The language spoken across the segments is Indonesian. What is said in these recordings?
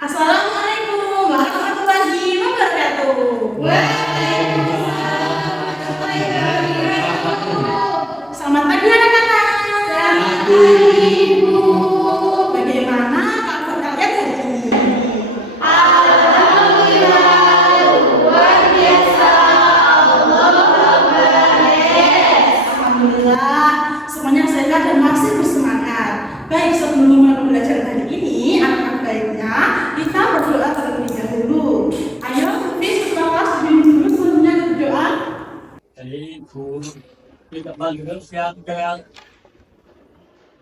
Assalamualaikum warahmatullahi wabarakatuh. Selamat pagi anak-anak. Selamat pagi Ibu. Bagaimana kabar kalian hari ini? Alhamdulillah, luar biasa. Allah baik. Alhamdulillah, semuanya sehat dan masih bersemangat. Baik, sebelum memulai pembelajaran hari ini, anak-anak baiknya kita berdoa terlebih dahulu. Ayo, Hafiz, kita kelas dulu sebelumnya berdoa. Jadi kita siap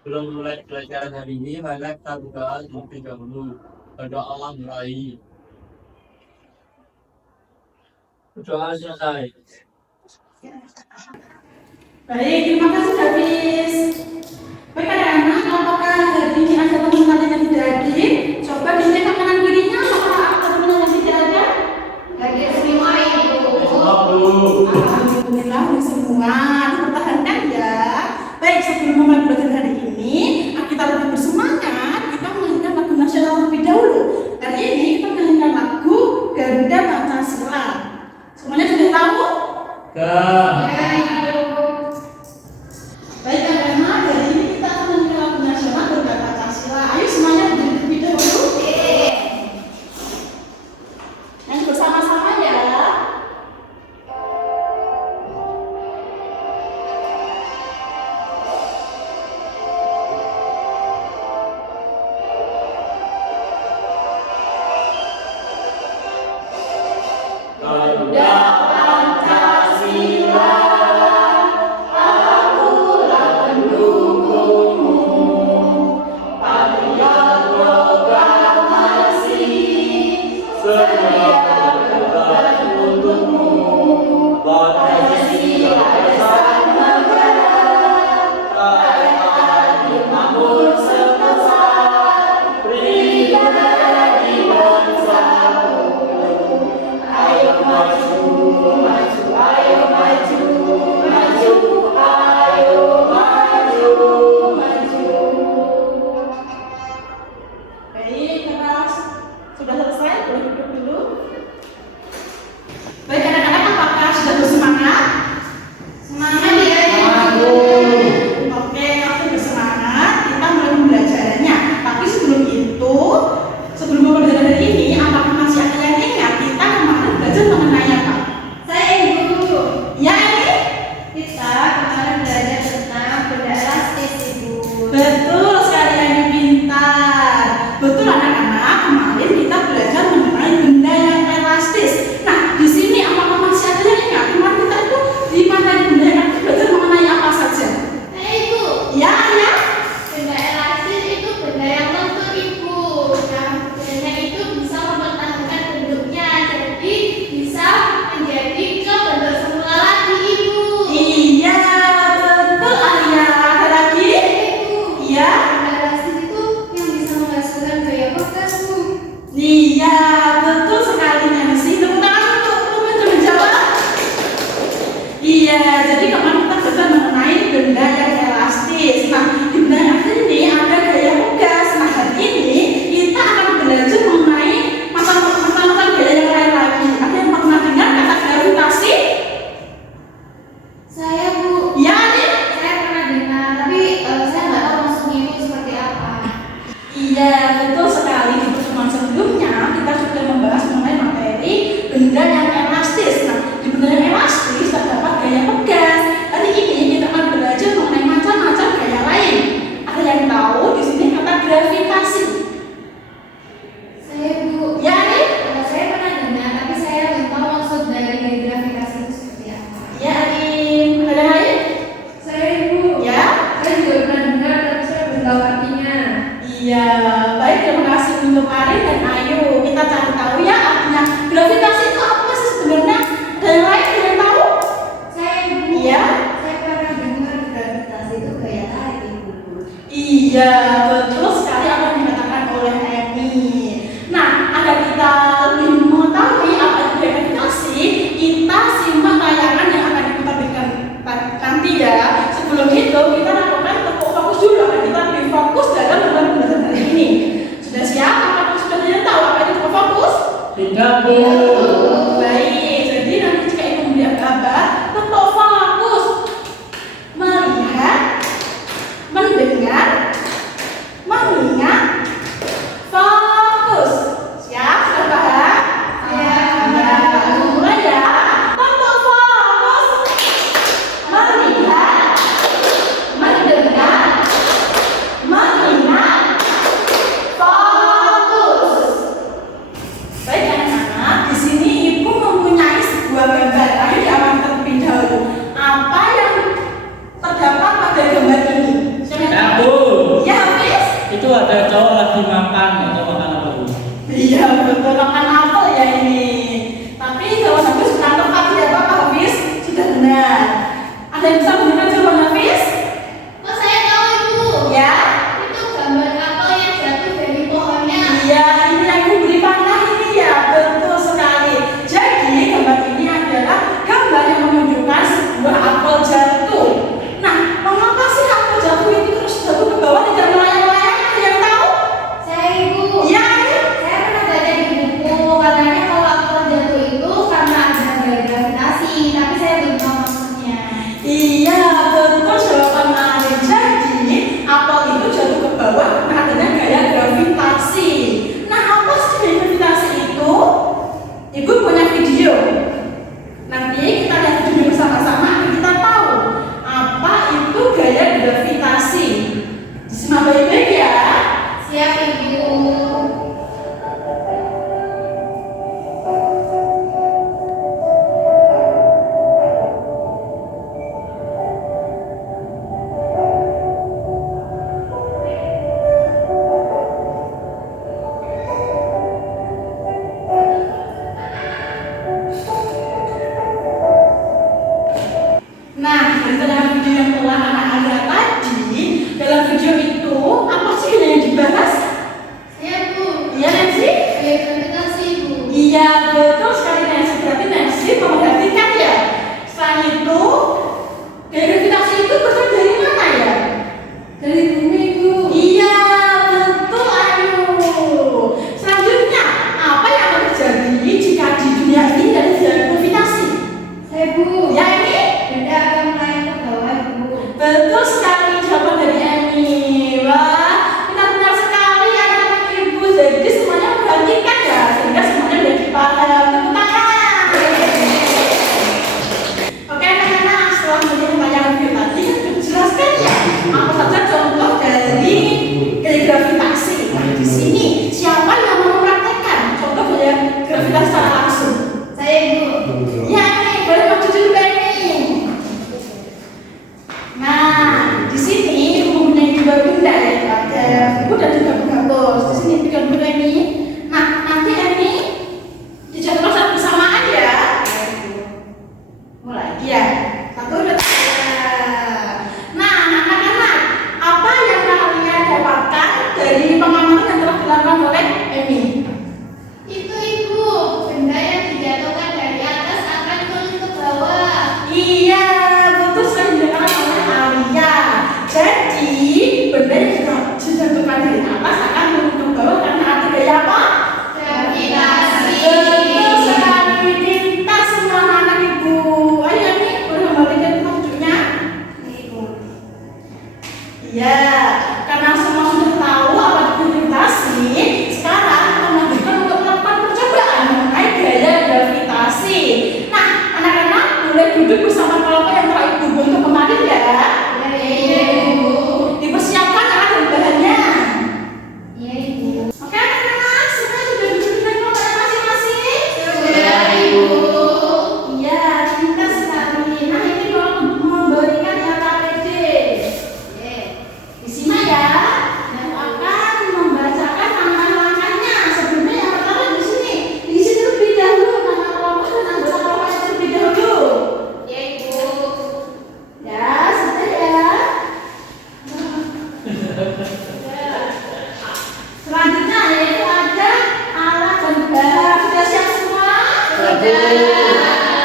belum mulai pelajaran hari ini, maka kita berdoa terlebih dahulu. Berdoa Allah mulai. Berdoa selesai. Baik, terima kasih Hafiz. Baik anak-anak, apakah hari ini ada teman-teman yang tidak hadir? Coba dicek kanan kirinya, apakah ada teman yang tidak ada? Hadir semua Ibu. Alhamdulillah semua dipertahankan ya. Baik, sebelum memulai pelajaran hari ini, kita lebih bersemangat. Kita menyanyikan lagu nasional terlebih dahulu. Hari ini kita menyanyikan lagu Garuda Pancasila. Semuanya sudah tahu? Baik anak-anak, hari ini kita akan menyanyikan lagu nasional Garuda Pancasila. Ayo semuanya berdiri terlebih dahulu. Yang bersama-sama ya. Garuda Pancasila, akulah pendukungmu. Patriot proklamasi, setia berkorban untukmu. Pancasila bersama barat, adil makmur sebesar, pribadi bangsaku. Ayo maju, maju, ayo maju, maju, ayo maju, maju. Baik, kelas sudah selesai, boleh duduk dulu. Baik anak-anak, apakah sudah bersemangat? Semangat ya. Oke, kalau bersemangat, kita mulai pembelajarannya. Tapi sebelum itu, sebelum pembelajaran hari ini, apakah masih ada yang ingat kita kemarin belajar mengenai apa? Saya Ibu. Ya, ini? Kita kemarin belajar tentang benda elastis Ibu. Betul sekali, yang pintar. Betul anak-anak, kemarin kita belajar mengenai benda Ya, Bu. Baik, jadi nanti jika ibu melihat gambar, tetap fokus melihat, mendengar, mengingat, fokus. Siap? Sudah paham? Ya, mulai ya. Tetap fokus melihat, mendengar, mengingat, fokus. Baik anak-anak, di sini ibu mempunyai sebuah gambar. Ayo diamati terlebih dahulu. Apa yang terdapat pada gambar ini? Siapa yang Ya, tahu? Bu. Ya, Hafiz? Itu ada cowok lagi makan, itu makan apa, Bu? Iya, betul, makan apel ya ini. Tapi jawaban Hafiz sudah tepat, tidak apa-apa Hafiz, sudah benar. Ada yang bisa memberikan jawaban Hafiz? Oh, saya tahu Ibu. Ya. Itu gambar apel yang jatuh dari pohonnya. Iya, ini yang ibu beri panah ini ya, betul sekali. Jadi gambar ini adalah gambar yang menunjukkan sebuah apel jatuh. Nah, mengapa sih apel jatuh itu terus jatuh ke bawah tidak melayang-layang? Ada yang tahu? Saya Ibu. Iya, ini. Saya pernah baca di buku, katanya kalau apel jatuh itu karena ada gravitasi, tapi saya belum tahu maksudnya. Iya, betul jawaban Arif. Jadi, apel itu jatuh ke bawah karena adanya gaya gravitasi. Nah, apa sih gaya gravitasi itu? Ibu punya video. Nanti kita lihat video bersama-sama, agar kita tahu apa itu gaya gravitasi. Disimak baik-baik ya. Siap Ibu. Nah, berdasarkan video yang telah anak lihat tadi, dalam video itu apa sih yang dibahas? Saya Bu. Iya, Nancy? Gaya gravitasi Ibu. Iya, betul sekali Nancy. Berarti Nancy memperhatikan ya. Selain itu, gaya gravitasi itu berasal dari mana ya? Dari bumi Ibu. Iya, betul Ayu. Selanjutnya, apa yang akan terjadi jika di dunia ini tidak ada gaya gravitasi? Saya Bu. Ya, ini? Benda akan melayang ke bawah Ibu. Betul sekali jawaban dari Emi. Wah, benar-benar sekali anak-anak ibu. Jadi semuanya memperhatikan ya, sehingga semuanya menjadi paham. Tepuk tangan. Oke anak-anak, setelah melihat tayangan video tadi, sudah dijelaskan ya apa saja contoh dari gaya gravitasi. Nah, di sini siapa yang mau mempraktekkan contoh gaya gravitasi secara langsung? Saya Ibu. Ya, Emi, boleh maju dulu Emi. Nah, di sini ibu mempunyai dua benda yaitu ada buku dan juga penghapus. Di sini berikan buku ini. Nah, nanti ini dijadwalkan secara bersamaan ya. Mulai. Iya. Satu, dua, tiga. Nah, anak-anak, apa yang kalian dapatkan dari pengamatan yang telah dilakukan oleh Emi? Itu Ibu, benda yang dijatuhkan dari atas akan turun ke bawah. Iya, betul sekali dikatakan oleh Alia. Jadi, benda yang dijatuhkan dari atas akan turun ke bawah karena ada gaya apa? Gravitasi. Betul sekali. Pintar semua anak ibu. Ayo nih, boleh kembalikan tunjuknya? Ibu. Iya, karena semua sudah tahu apa itu gravitasi, sekarang kita melanjutkan untuk melakukan percobaan mengenai gaya gravitasi. Nah, anak-anak boleh duduk bersama kelompok yang telah ibu bentuk kemarin ya. Iya Ibu. Dipersiapkan alat dan bahannya. Iya Ibu. Oke anak-anak, semua sudah duduk dengan kelompoknya masing-masing. Sudah Ibu. Iya, pintar sekali. Nah, ini kalau memberikan RKPD. Disimak ya. Dan akan membacakan nama langkahnya. Sebelumnya yang pertama di sini. Di sini terlebih dahulu nama kelompok dan anggota kelompoknya terlebih dahulu. Iya Ibu. Ya, sudah ya. Selanjutnya yaitu ada alat dan bahan. Sudah siap semua?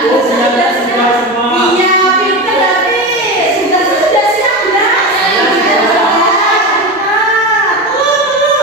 Bu, silakan semua. Iya, pintar habis. Sudah siap ya? Tunggu.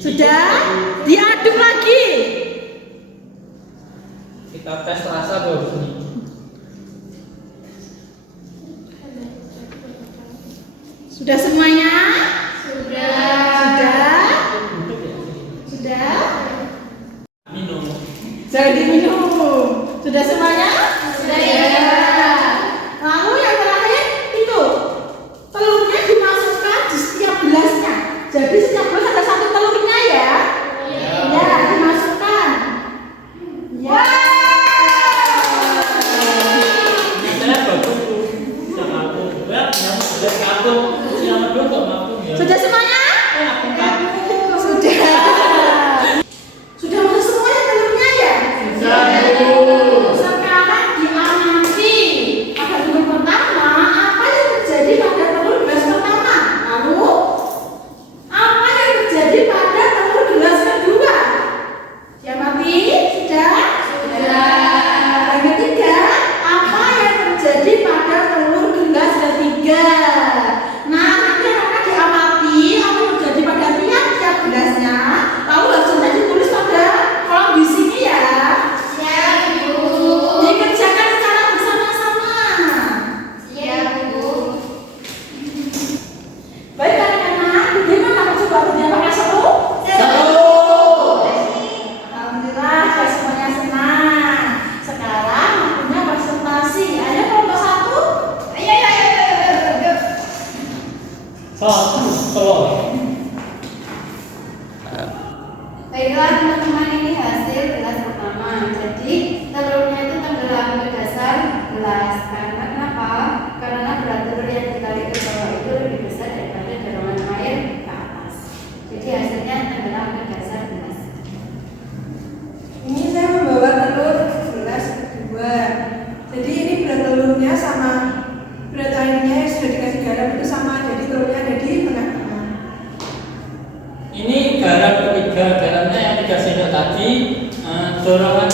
Sudah? Diaduk lagi. Kita tes rasa dulu sini. Sudah semuanya? Sudah. Sudah? Minum. Jangan diminum. Sudah semuanya? Sudah ya. Lalu yang terakhir itu telurnya dimasukkan di setiap gelasnya. Jadi setiap gelas ada satu telurnya ya. Ya, dimasukkan. Ya. Saya bagus tuh sama aku. Ya, yang sudah satu, yang kedua sama aku ya. Sudah semuanya? Aku kan. Sudah. Sudah masuk semuanya telurnya ya? Sudah. Sekarang diamati pada telur pertama, apa yang terjadi pada telur gelas pertama? Lalu apa yang terjadi pada telur gelas kedua? Diamati? Sudah? Yang ketiga, apa yang terjadi pada telur gelas ketiga? Nah, nanti akan diamati apa yang terjadi pada tiap-tiap gelasnya. Lalu hasilnya ditulis pada kolom di sini ya. Siap, Bu. Dikerjakan secara bersama-sama. Siap, Bu. Baik anak-anak, bagaimana percobaan pakai seru? Alhamdulillah, sudah semuanya senang. Sekarang waktunya presentasi. Ayo kelompok 1. Ayo. Satu, telur. Baiklah teman-teman, ini hasil gelas pertama. Jadi telurnya itu tenggelam ke dasar gelas. Karena kenapa? Karena berat telur yang ditarik ke bawah itu lebih besar daripada dorongan air ke atas. Jadi hasilnya tenggelam ke dasar gelas. Ini saya membawa telur gelas kedua. Jadi ini berat telurnya sama berat airnya yang sudah dikasih garam itu sama. Jadi telurnya ada di tengah-tengah. Ini garam ketiga, garamnya yang 3 sendok tadi, dorongan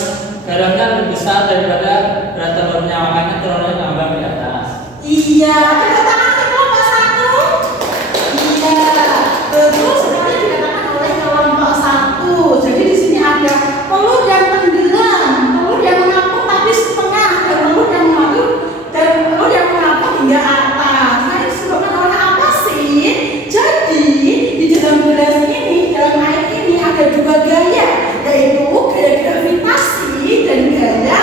garamnya lebih besar daripada berat telurnya, makanya telurnya tambah di atas. Iya, tepuk tangan untuk kelompok 1. Iya, betul sekali dikatakan oleh kelompok 1. Jadi di sini ada telur yang tenggelam, telur yang mengapung tapi setengah, dan telur yang mengapung hingga atas. Nah, ini disebabkan oleh apa sih? Jadi di dalam gelas ini, dalam air ini ada dua gaya, yaitu gaya gravitasi dan gaya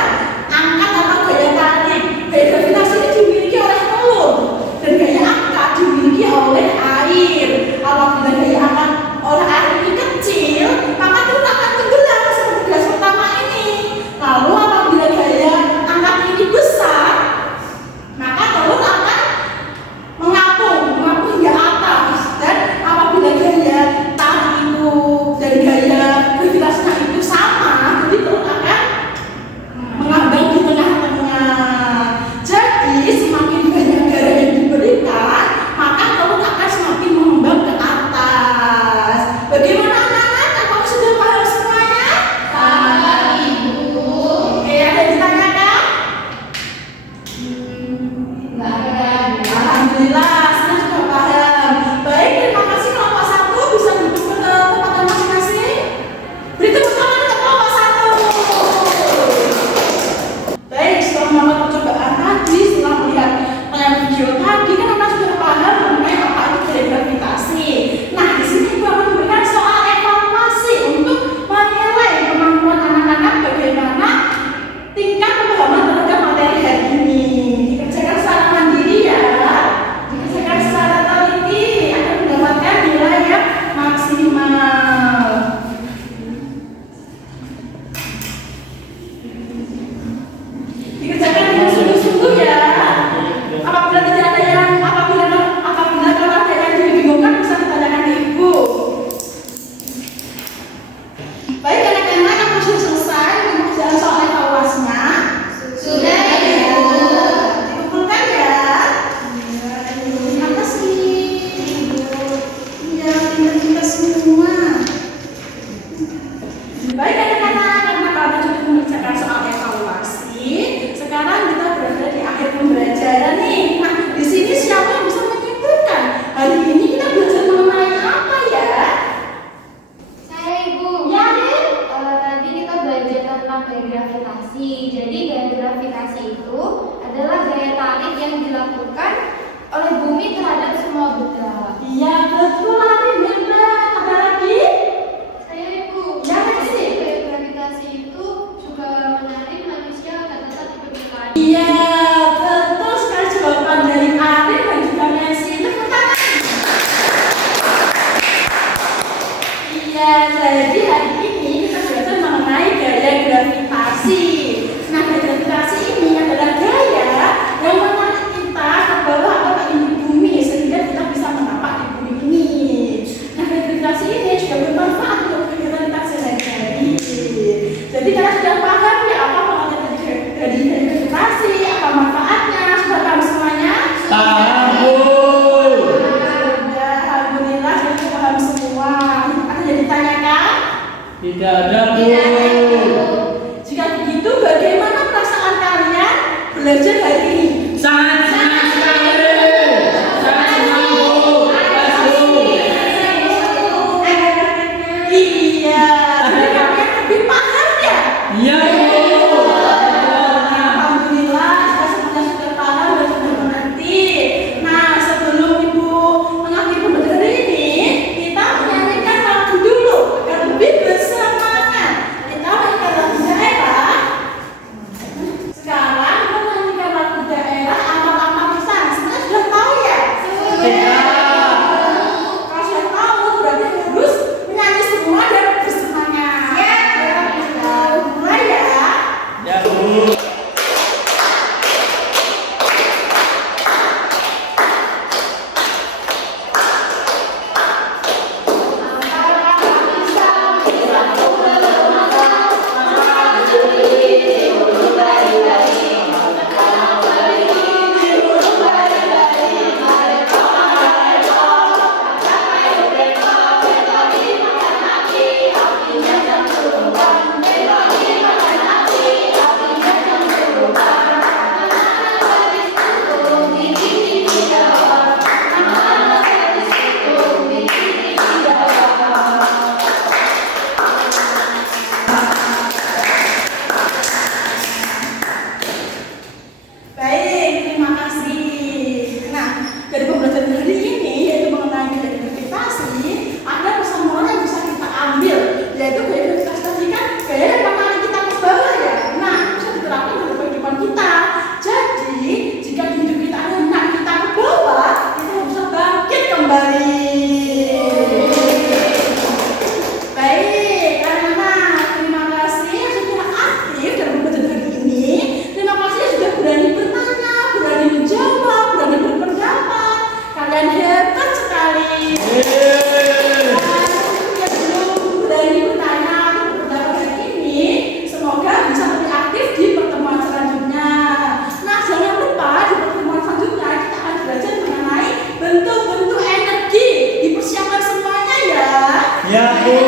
angkat atau gaya tarik. Gaya gravitasi ini dimiliki oleh telur. gravitasi itu adalah gaya tarik yang dilakukan oleh bumi terhadap semua benda. Iya, betul lagi, benar. Ada lagi? Saya Ibu. Ya, makasih. Gaya gravitasi itu juga menarik manusia agar tetap bergerak. Iya, betul sekali jawaban dari Arif dan juga Nancy. Tepuk tangan. Iya, jadi hari ini kita belajar mengenai gaya gravitasi. Nah, gaya gravitasi ini adalah gaya yang menarik kita ke bawah atau ke inti bumi sehingga kita bisa menapak di bumi ini. Nah, gaya gravitasi ini juga bermanfaat untuk kegiatan kita sehari-hari. Jadi kalian sudah paham ya apa pengertian dari gaya gravitasi, apa manfaatnya? Sudah paham semuanya? Paham, Bu. Sudah, alhamdulillah sudah paham semua. Ada yang ditanyakan? Tidak ada, Bu. Jika begitu, bagaimana perasaan kalian belajar hari ini? Sangat senang sekali. Sangat senang, Bu. Masuk. Iya, jadi kalian lebih paham ya? Iya, Bu. Alhamdulillah, kita semuanya sudah paham dan sudah mengerti. Nah, sebelum Ibu mengakhiri pembelajaran ini, kita menyanyikan lagu dulu agar lebih bersemangat. Kita menyanyikan lagu daerah. Sekarang kita menyanyikan lagu daerah amal-amal pesan. Semuanya sudah tahu ya? Iya. Kalau sudah tahu, berarti harus menyanyi semua dan bersemangat. Ya, mulai ya. Ya, Bu. Baik, terima kasih. Nah, dari pembelajaran hari ini yaitu mengenai gaya gravitasi, ada pesan moral yang bisa kita ambil, yaitu gaya gravitasi tadi kan gaya yang menarik kita ke bawah ya. Nah, bisa diterapkan dalam kehidupan kita. Jadi, jika di hidup kita ada menarik kita ke bawah, kita bisa bangkit kembali. Baik, anak-anak, terima kasih yang sudah aktif dalam pembelajaran hari ini. Terima kasih yang sudah berani bertanya, berani menjawab, berani berpendapat. Kalian hebat sekali. Dan yang belum berani bertanya atau berpendapat hari ini, semoga bisa lebih aktif di pertemuan selanjutnya. Nah, jangan lupa di pertemuan selanjutnya kita akan belajar mengenai bentuk-bentuk energi. Dipersiapkan semuanya ya. Ya, Bu.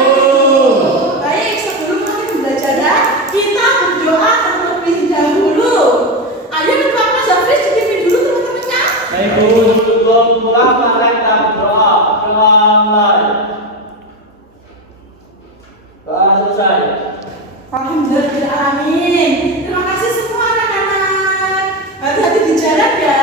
Baik, sebelum nanti pembelajaran, kita berdoa terlebih dahulu. Ayo ketua kelas Zafri dipimpin dulu teman-temannya. Baik, Bu. Sebelum pulang mari kita berdoa. Selamat. Doa selesai. Alhamdulillah, amin. Terima kasih semua anak-anak. Hati-hati di jalan ya.